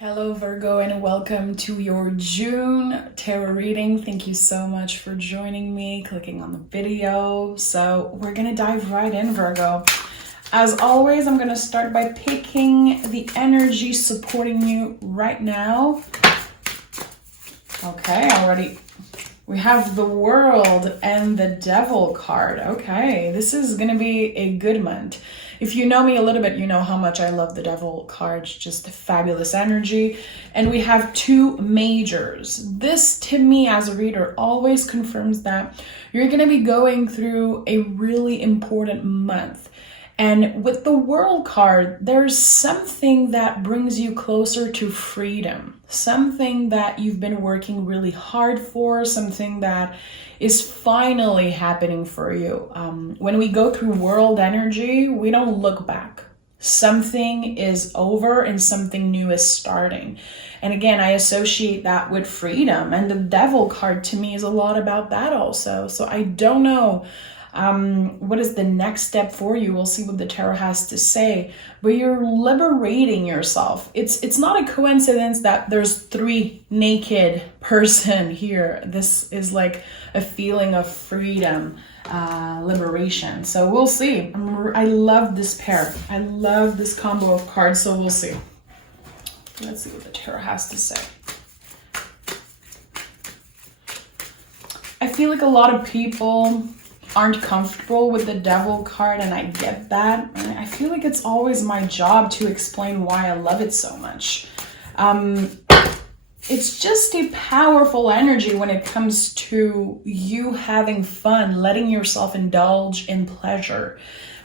Hello Virgo, and welcome to your June tarot reading. Thank you so much for joining me, clicking on the video. So we're gonna dive right in, Virgo. As always, I'm gonna start by picking the energy supporting you right now. Okay, we have the World and the Devil card. Okay, this is gonna be a good month. If you know me a little bit, you know how much I love the Devil card. Just fabulous energy. And we have two majors. This, to me, as a reader, always confirms that you're going to be going through a really important month. And with the World card, there's something that brings you closer to freedom. Something that you've been working really hard for, something that is finally happening for you. When we go through World energy, we don't look back. Something is over and something new is starting. And again, I associate that with freedom. And the Devil card to me is a lot about that also. So I don't know what is the next step for you. We'll see what the tarot has to say, but you're liberating yourself. It's not a coincidence that there's three naked person here. This is like a feeling of freedom, liberation. So we'll see. I love this pair. I love this combo of cards. So we'll see. Let's see what the tarot has to say. I feel like a lot of people aren't comfortable with the Devil card, and I get that. And I feel like it's always my job to explain why I love it so much. It's just a powerful energy when it comes to you having fun, letting yourself indulge in pleasure.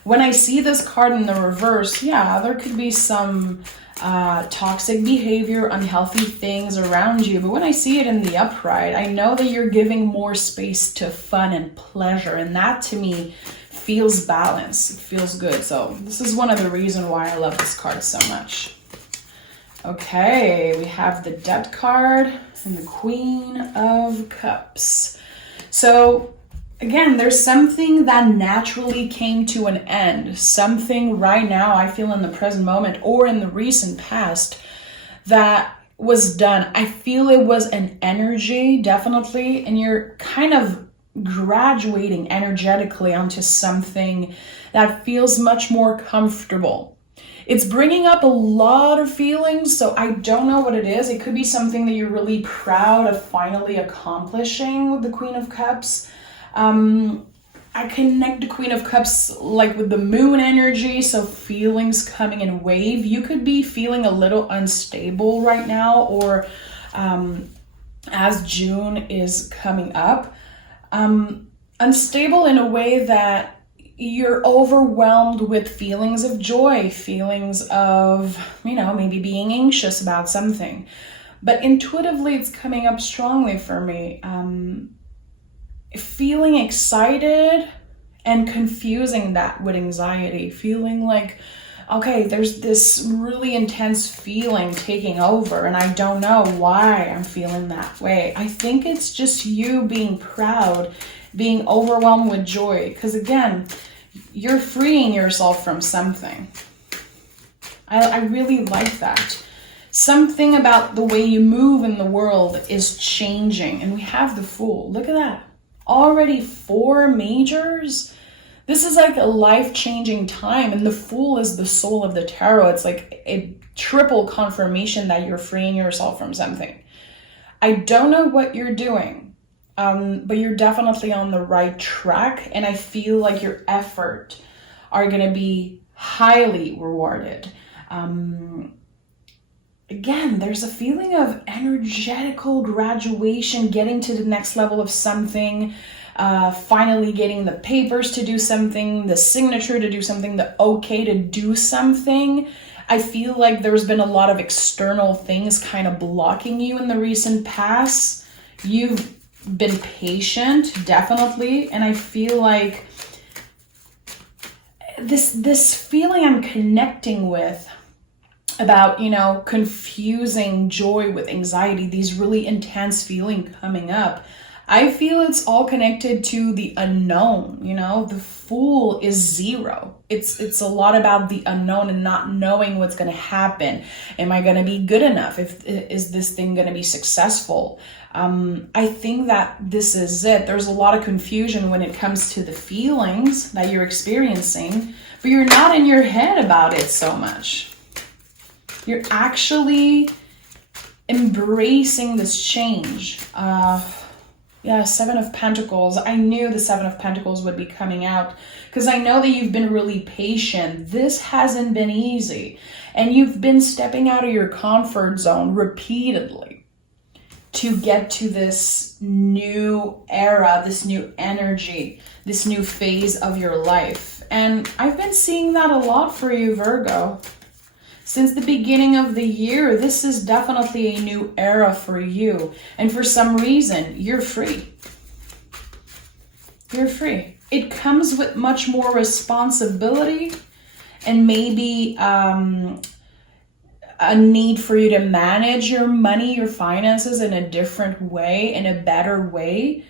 When I see this card in the reverse, yeah, there could be some toxic behavior, unhealthy things around you. But when I see it in the upright, I know that you're giving more space to fun and pleasure. And that to me feels balanced. It feels good. So this is one of the reasons why I love this card so much. Okay, we have the Death card and the Queen of Cups. So again, there's something that naturally came to an end. Something right now, I feel in the present moment or in the recent past, that was done. I feel it was an energy, definitely, and you're kind of graduating energetically onto something that feels much more comfortable. It's bringing up a lot of feelings, so I don't know what it is. It could be something that you're really proud of finally accomplishing with the Queen of Cups. I connect the Queen of Cups like with the moon energy, so feelings coming in wave. You could be feeling a little unstable right now, or as June is coming up, unstable in a way that you're overwhelmed with feelings of joy, feelings of, maybe being anxious about something. But intuitively, it's coming up strongly for me. Feeling excited and confusing that with anxiety, feeling like, okay, there's this really intense feeling taking over and I don't know why I'm feeling that way. I think it's just you being proud, being overwhelmed with joy, because again, you're freeing yourself from something. I really like that. Something about the way you move in the world is changing, and we have the Fool. Look at that. Already 4 majors. This is like a life-changing time, and the Fool is the soul of the tarot. It's like a triple confirmation that you're freeing yourself from something. I don't know what you're doing, but you're definitely on the right track, and I feel like your effort are going to be highly rewarded. Again, there's a feeling of energetical graduation, getting to the next level of something, finally getting the papers to do something, the signature to do something, the okay to do something. I feel like there's been a lot of external things kind of blocking you in the recent past. You've been patient, definitely, and I feel like this feeling I'm connecting with about, confusing joy with anxiety, these really intense feeling coming up. I feel it's all connected to the unknown, you know? The Fool is 0. It's a lot about the unknown and not knowing what's going to happen. Am I going to be good enough? Is this thing going to be successful? I think that this is it. There's a lot of confusion when it comes to the feelings that you're experiencing, but you're not in your head about it so much. You're actually embracing this change. Yeah, 7 of Pentacles. I knew the 7 of Pentacles would be coming out because I know that you've been really patient. This hasn't been easy. And you've been stepping out of your comfort zone repeatedly to get to this new era, this new energy, this new phase of your life. And I've been seeing that a lot for you, Virgo. Since the beginning of the year, this is definitely a new era for you. And for some reason, you're free. You're free. It comes with much more responsibility and maybe a need for you to manage your money, your finances in a different way, in a better way.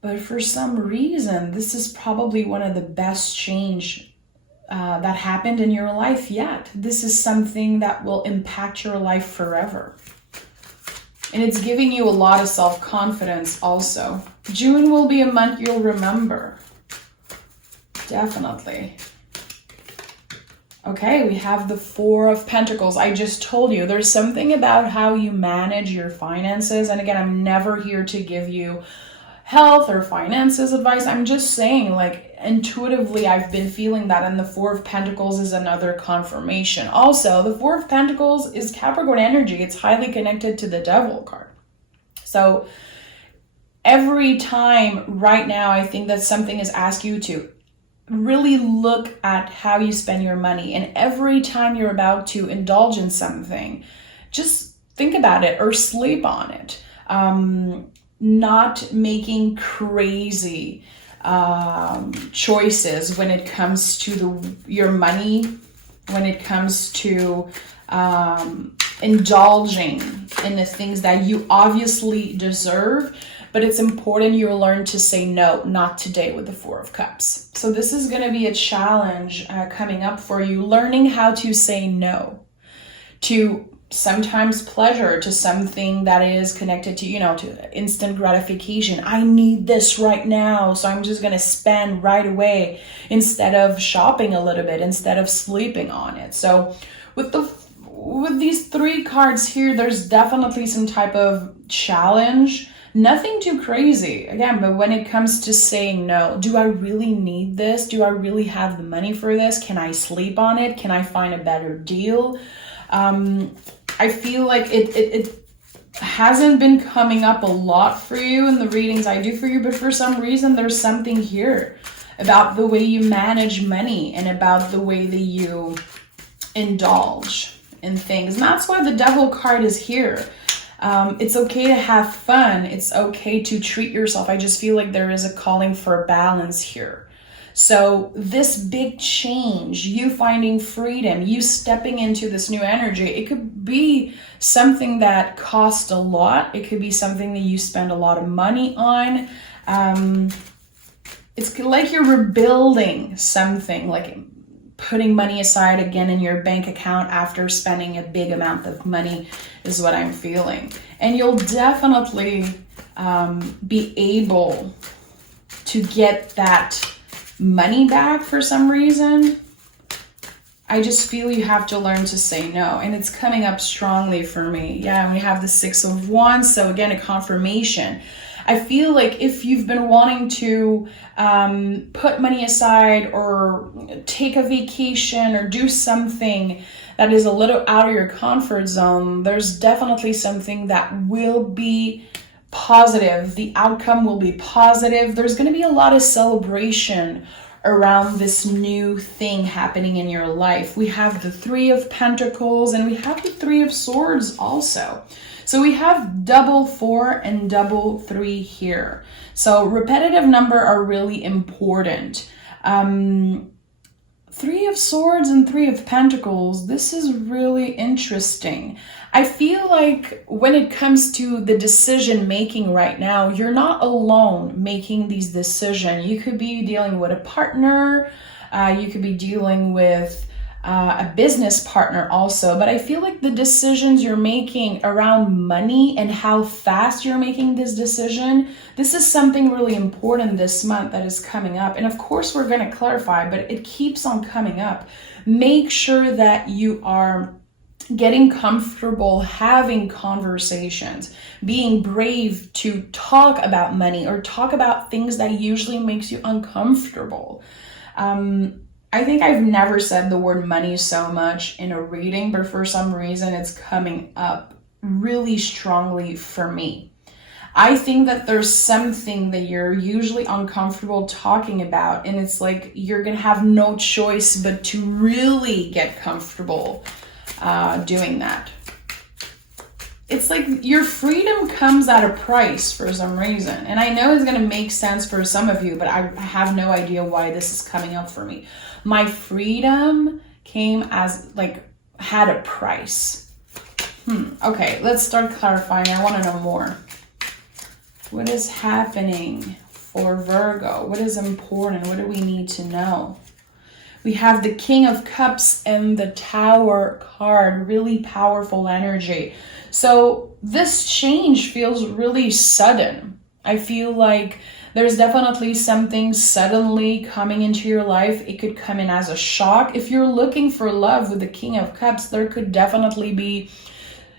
But for some reason, this is probably one of the best change that happened in your life yet. This is something that will impact your life forever. And it's giving you a lot of self-confidence also. June will be a month you'll remember. Definitely. Okay, we have the 4 of Pentacles. I just told you there's something about how you manage your finances. And again, I'm never here to give you health or finances advice. I'm just saying, like, intuitively, I've been feeling that, and the 4 of Pentacles is another confirmation. Also, the 4 of Pentacles is Capricorn energy. It's highly connected to the Devil card. So every time right now, I think that something is asked you to really look at how you spend your money. And every time you're about to indulge in something, just think about it or sleep on it. Not making crazy choices when it comes to your money, when it comes to indulging in the things that you obviously deserve, but it's important you learn to say no, not today with the 4 of Cups. So this is going to be a challenge coming up for you, learning how to say no to sometimes pleasure, to something that is connected to, you know, to instant gratification. I need this right now, so I'm just going to spend right away instead of shopping a little bit, instead of sleeping on it. So with these 3 cards here, there's definitely some type of challenge. Nothing too crazy, again, but when it comes to saying no, do I really need this? Do I really have the money for this? Can I sleep on it? Can I find a better deal? I feel like it hasn't been coming up a lot for you in the readings I do for you, but for some reason there's something here about the way you manage money and about the way that you indulge in things. And that's why the Devil card is here. It's okay to have fun. It's okay to treat yourself. I just feel like there is a calling for balance here. So this big change, you finding freedom, you stepping into this new energy, it could be something that costs a lot. It could be something that you spend a lot of money on. It's like you're rebuilding something, like putting money aside again in your bank account after spending a big amount of money is what I'm feeling. And you'll definitely be able to get that money back for some reason. I just feel you have to learn to say no, and it's coming up strongly for me. Yeah, we have the 6 of Wands, so again, a confirmation. I feel like if you've been wanting to put money aside or take a vacation or do something that is a little out of your comfort zone, there's definitely something that will be positive. The outcome will be positive. There's going to be a lot of celebration around this new thing happening in your life. We have the 3 of Pentacles and we have the 3 of Swords also. So we have double 4 and double 3 here. So repetitive number are really important. 3 of Swords and 3 of Pentacles, this is really interesting. I feel like when it comes to the decision making right now, you're not alone making these decisions. You could be dealing with a partner, you could be dealing with a business partner also, but I feel like the decisions you're making around money and how fast you're making this decision, this is something really important this month that is coming up. And of course, we're going to clarify, but it keeps on coming up. Make sure that you are getting comfortable having conversations, being brave to talk about money or talk about things that usually makes you uncomfortable. I think I've never said the word money so much in a reading, but for some reason it's coming up really strongly for me. I think that there's something that you're usually uncomfortable talking about, and it's like you're gonna have no choice but to really get comfortable doing that. It's like your freedom comes at a price for some reason. And I know it's going to make sense for some of you, but I have no idea why this is coming up for me. My freedom came as had a price. Okay, let's start clarifying. I want to know more. What is happening for Virgo? What is important? What do we need to know? We have the King of Cups and the Tower card, really powerful energy. So this change feels really sudden. I feel like there's definitely something suddenly coming into your life. It could come in as a shock. If you're looking for love with the King of Cups, there could definitely be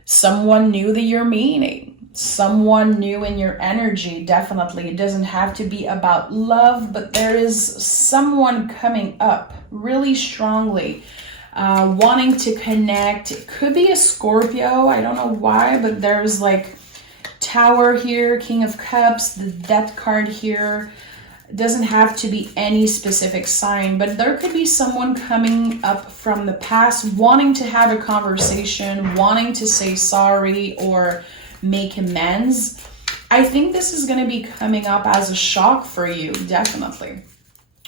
someone new that you're meeting. Someone new in your energy, definitely. It doesn't have to be about love, but there is someone coming up really strongly, wanting to connect. It could be a Scorpio, I don't know why, but there's Tower here, King of Cups, the Death card here. It doesn't have to be any specific sign, but there could be someone coming up from the past, wanting to have a conversation, wanting to say sorry or make amends. I think this is going to be coming up as a shock for you, definitely,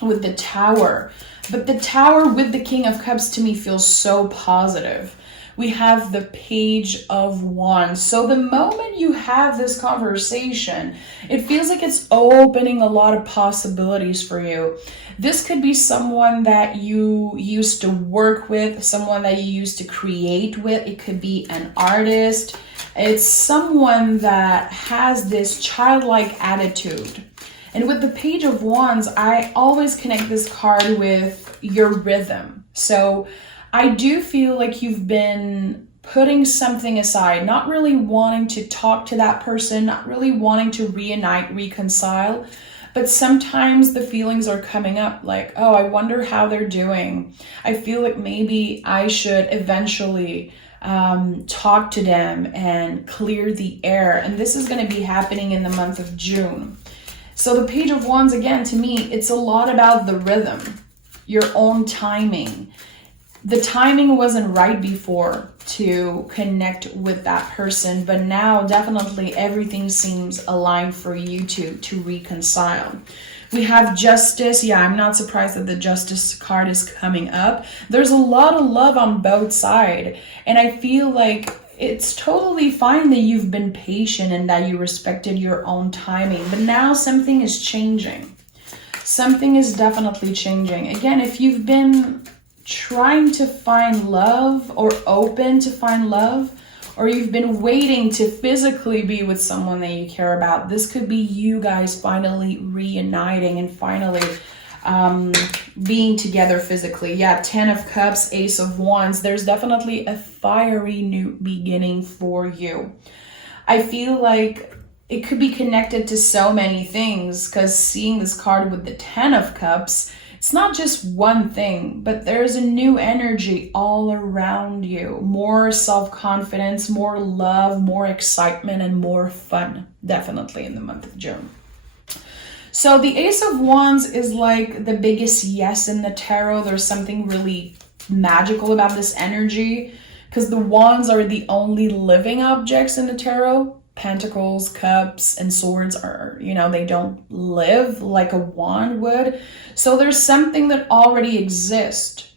with the Tower. But the Tower with the King of Cups to me feels so positive. We have the Page of Wands. So the moment you have this conversation, it feels like it's opening a lot of possibilities for you. This could be someone that you used to work with, someone that you used to create with. It could be an artist. It's someone that has this childlike attitude. And with the Page of Wands, I always connect this card with your rhythm. So I do feel like you've been putting something aside, not really wanting to talk to that person, not really wanting to reunite, reconcile, but sometimes the feelings are coming up like, oh, I wonder how they're doing. I feel like maybe I should eventually talk to them and clear the air. And this is going to be happening in the month of June. So the Page of Wands, again, to me, it's a lot about the rhythm, your own timing. The timing wasn't right before to connect with that person, but now definitely everything seems aligned for you to reconcile. We have Justice. Yeah, I'm not surprised that the Justice card is coming up. There's a lot of love on both sides, and I feel like it's totally fine that you've been patient and that you respected your own timing, but now something is changing. Something is definitely changing. Again, if you've been trying to find love or open to find love, or you've been waiting to physically be with someone that you care about, this could be you guys finally reuniting and finally being together physically. Yeah, 10 of Cups, Ace of Wands. There's definitely a fiery new beginning for you. I feel like it could be connected to so many things, because seeing this card with the 10 of Cups, it's not just one thing, but there's a new energy all around you. More self-confidence, more love, more excitement, and more fun, definitely in the month of June. So the Ace of Wands is like the biggest yes in the tarot. There's something really magical about this energy, because the wands are the only living objects in the tarot. Pentacles, cups, and swords are, they don't live like a wand would. So there's something that already exists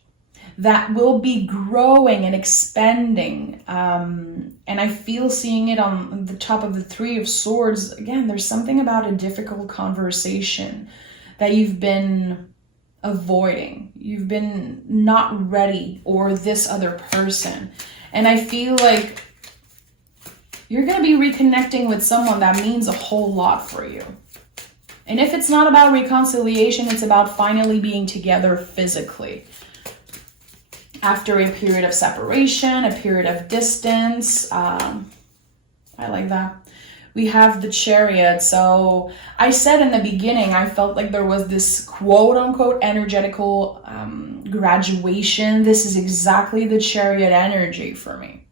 that will be growing and expanding. And I feel seeing it on the top of the Three of Swords. Again, there's something about a difficult conversation that you've been avoiding. You've been not ready, or this other person. And I feel like you're going to be reconnecting with someone that means a whole lot for you. And if it's not about reconciliation, it's about finally being together physically. After a period of separation, a period of distance. I like that. We have the Chariot. So I said in the beginning, I felt like there was this quote unquote energetical graduation. This is exactly the Chariot energy for me.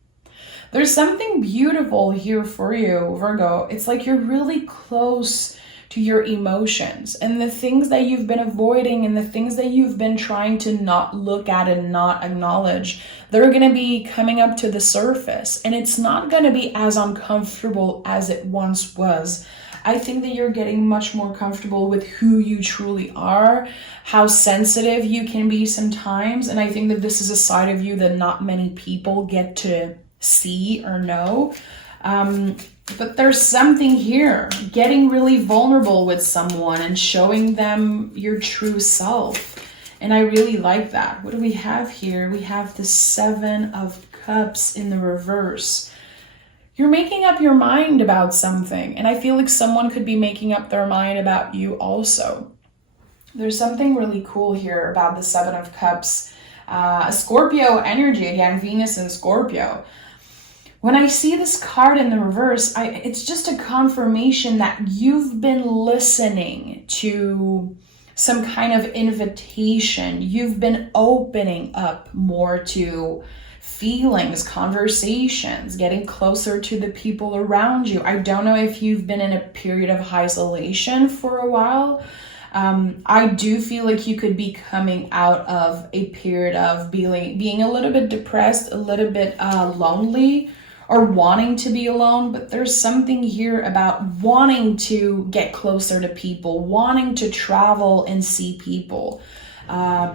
There's something beautiful here for you, Virgo. It's like you're really close to your emotions, and the things that you've been avoiding and the things that you've been trying to not look at and not acknowledge, they're going to be coming up to the surface, and it's not going to be as uncomfortable as it once was. I think that you're getting much more comfortable with who you truly are, how sensitive you can be sometimes, and I think that this is a side of you that not many people get to see or know. But there's something here, getting really vulnerable with someone and showing them your true self. And I really like that. What do we have here? We have the Seven of Cups in the reverse. You're making up your mind about something. And I feel like someone could be making up their mind about you also. There's something really cool here about the Seven of Cups. Scorpio energy, again, Venus in Scorpio. When I see this card in the reverse, it's just a confirmation that you've been listening to some kind of invitation. You've been opening up more to feelings, conversations, getting closer to the people around you. I don't know if you've been in a period of isolation for a while. I do feel like you could be coming out of a period of being a little bit depressed, a little bit lonely, or wanting to be alone, but there's something here about wanting to get closer to people, wanting to travel and see people,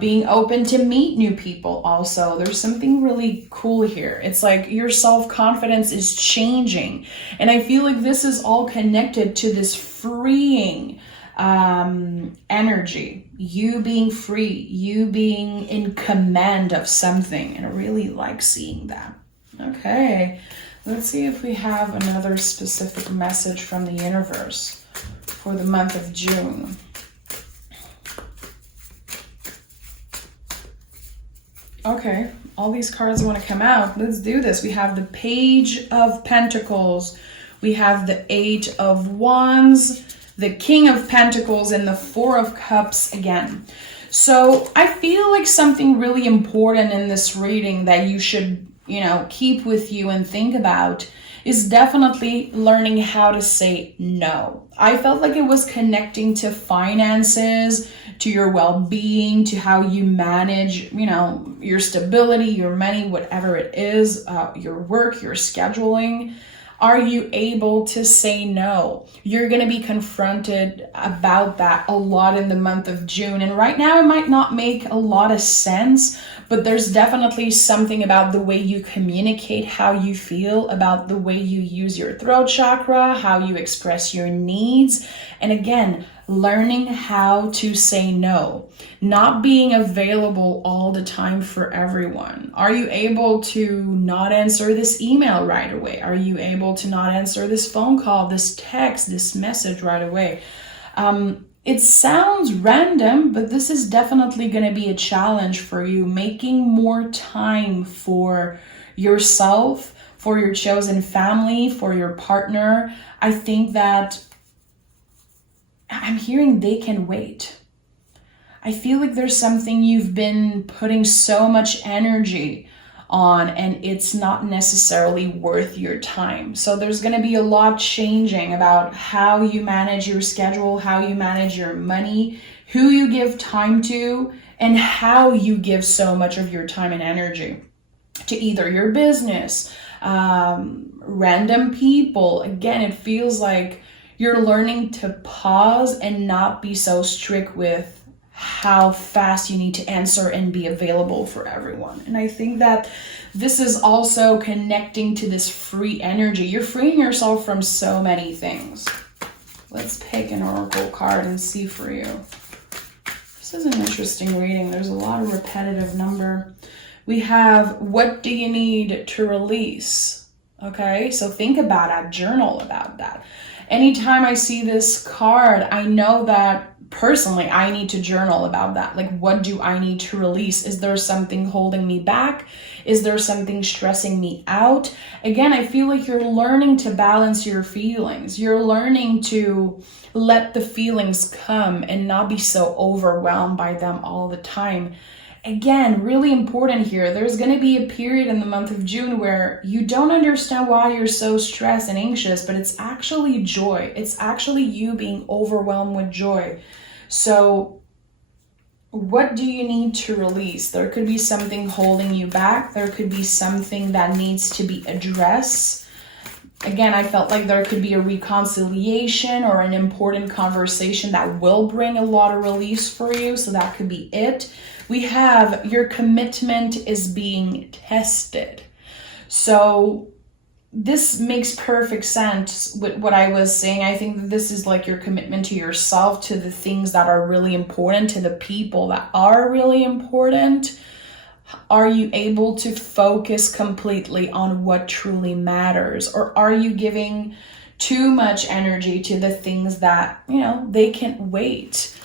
being open to meet new people also. There's something really cool here. It's like your self-confidence is changing. And I feel like this is all connected to this freeing energy, you being free, you being in command of something. And I really like seeing that. Okay, let's see if we have another specific message from the universe for the month of June. Okay, all these cards want to come out. Let's do this. We have the Page of Pentacles. We have the Eight of Wands, the King of Pentacles, and the Four of Cups again. So I feel like something really important in this reading that you should keep with you and think about is definitely learning how to say no. I felt like it was connecting to finances, to your well-being, to how you manage, your stability, your money, whatever it is, your work, your scheduling. Are you able to say no? You're going to be confronted about that a lot in the month of June. And right now it might not make a lot of sense, but there's definitely something about the way you communicate how you feel, about the way you use your throat chakra, how you express your needs. And again, learning how to say no, not being available all the time for everyone. Are you able to not answer this email right away? Are you able to not answer this phone call, this text, this message right away? It sounds random, but this is definitely going to be a challenge for you, making more time for yourself, for your chosen family, for your partner. I think that I'm hearing they can wait. I feel like there's something you've been putting so much energy on and it's not necessarily worth your time. So there's going to be a lot changing about how you manage your schedule, how you manage your money, who you give time to, and how you give so much of your time and energy to either your business, random people. Again, it feels like you're learning to pause and not be so strict with how fast you need to answer and be available for everyone. And I think that this is also connecting to this free energy. You're freeing yourself from so many things. Let's pick an oracle card and see for you. This is an interesting reading. There's a lot of repetitive number. We have, what do you need to release? Okay, so think about that, journal about that. Anytime I see this card, I know that personally, I need to journal about that. Like, what do I need to release? Is there something holding me back? Is there something stressing me out? Again, I feel like you're learning to balance your feelings. You're learning to let the feelings come and not be so overwhelmed by them all the time. Again, really important here. There's going to be a period in the month of June where you don't understand why you're so stressed and anxious, but it's actually joy. It's actually you being overwhelmed with joy. So what do you need to release? There could be something holding you back. There could be something that needs to be addressed. Again, I felt like there could be a reconciliation or an important conversation that will bring a lot of release for you. So that could be it. We have your commitment is being tested. So this makes perfect sense with what I was saying. I think that this is like your commitment to yourself, to the things that are really important, to the people that are really important. Are you able to focus completely on what truly matters? Or are you giving too much energy to the things that, you know, they can wait?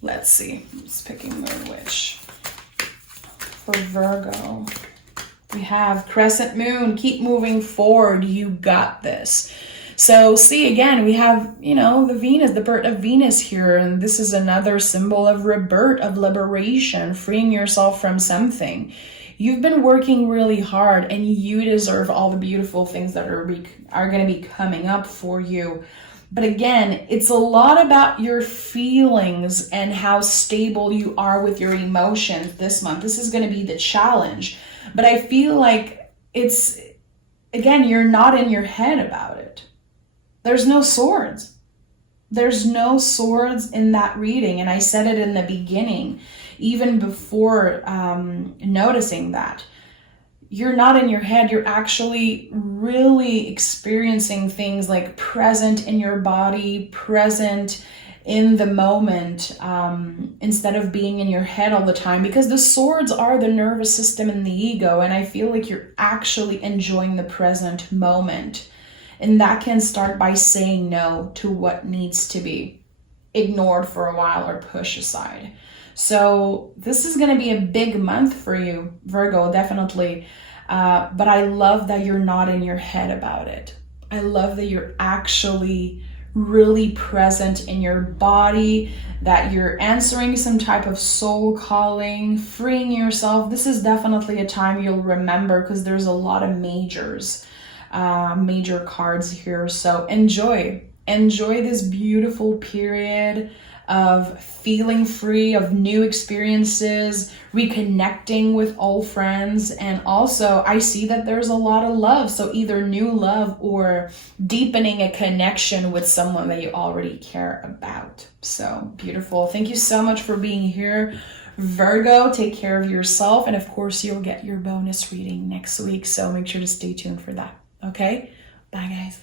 Let's see. Let's pick a moon witch. For Virgo, we have crescent moon. Keep moving forward. You got this. So see, again, we have, you know, the Venus, the birth of Venus here. And this is another symbol of rebirth, of liberation, freeing yourself from something. You've been working really hard and you deserve all the beautiful things that are going to be coming up for you. But again, it's a lot about your feelings and how stable you are with your emotions this month. This is going to be the challenge. But I feel like it's, again, you're not in your head about it. There's no swords. There's no swords in that reading. And I said it in the beginning, even before noticing that. You're not in your head. You're actually really experiencing things like present in your body, present in the moment, instead of being in your head all the time, because the swords are the nervous system and the ego. And I feel like you're actually enjoying the present moment. And that can start by saying no to what needs to be ignored for a while or pushed aside. So this is going to be a big month for you, Virgo, definitely. But I love that you're not in your head about it. I love that you're actually really present in your body, that you're answering some type of soul calling, freeing yourself. This is definitely a time you'll remember because there's a lot of major cards here. So enjoy this beautiful period of feeling free, of new experiences, reconnecting with old friends. And also I see that there's a lot of love. So either new love or deepening a connection with someone that you already care about. So beautiful. Thank you so much for being here, Virgo. Take care of yourself. And of course, you'll get your bonus reading next week. So make sure to stay tuned for that. Okay? Bye, guys.